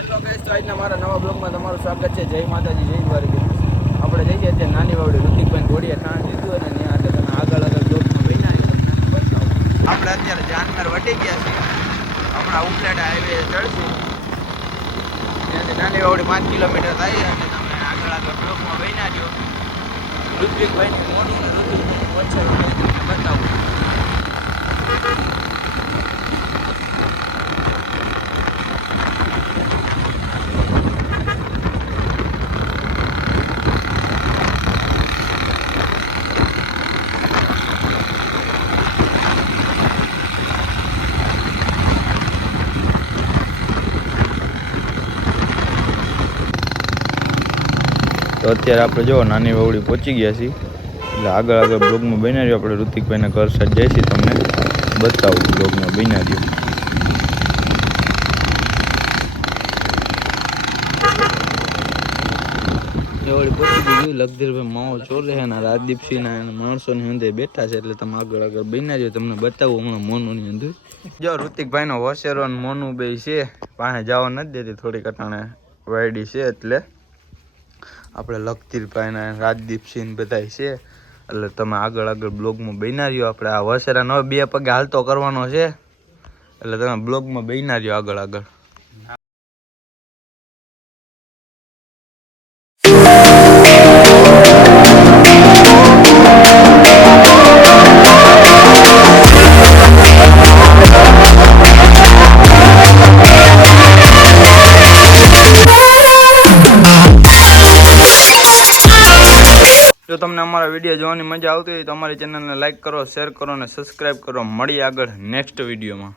Hello guys, તો આજના મારા નવા બ્લોગમાં તમારું સ્વાગત છે. જય માતાજી, જય દ્વારકાધીશ. આપણે જઈએ અત્યારે નાની વાવડી ઋતિકભાઈ ઘોડીએ ઠાણ લીધું અને ત્યાં આગળ તમે આગળ બ્લોગમાં બન્યા આપણે અત્યારે જાનમેર વટી ગયા છીએ. હમણાં ઉપલેટા હાઈવે ચડશું, ત્યાંથી નાની વાવડી 5 કિલોમીટર થાય અને તમે આગળ બ્લોગમાં બન્યા છો. ઋતિકભાઈની મોડી અને ઋતિકભાઈની વચ્ચે બતાવું. તો અત્યારે આપણે જો નાની વાવડી પહોંચી ગયા છીએ, એટલે આગળ બ્લોગમાં બન્યા રહ્યો. આપણે ઋતિકભાઈના ઘર સાઈડ જાય છીએ, તમને બતાવું બ્લોગમાં બન્યા રહ્યો. વાવડી પહોંચી ગયું. લગધીરભાઈ માવો ચોરે છે અને રાજદીપસિંહના એના માણસોની અંદર બેઠા છે, એટલે તમે આગળ બન્યા રહ્યો. તમને બતાવું હમણાં મોનુની અંદર. જો ઋતિકભાઈનો વસેરો અને મોનું બે છે, પાસે જવા નથી દેતી, થોડી કટાણે વાયડી છે, એટલે આપણે લખધીરભાઈના રાજદીપસિંહ બધા છે, એટલે તમે આગળ બ્લોગમાં બન્યા રહ્યો. આપણે આ વસેરાનો 2 પગે હાલતો કરવાનો છે, એટલે તમે બ્લોગમાં બન્યા રહ્યો આગળ. જો તમને અમારા વિડીયો જોવાની મજા આવતી હોય તો અમારી ચેનલને લાઈક કરો, શેર કરો અને સબસ્ક્રાઈબ કરો. મળીએ આગળ નેક્સ્ટ વિડીયોમાં.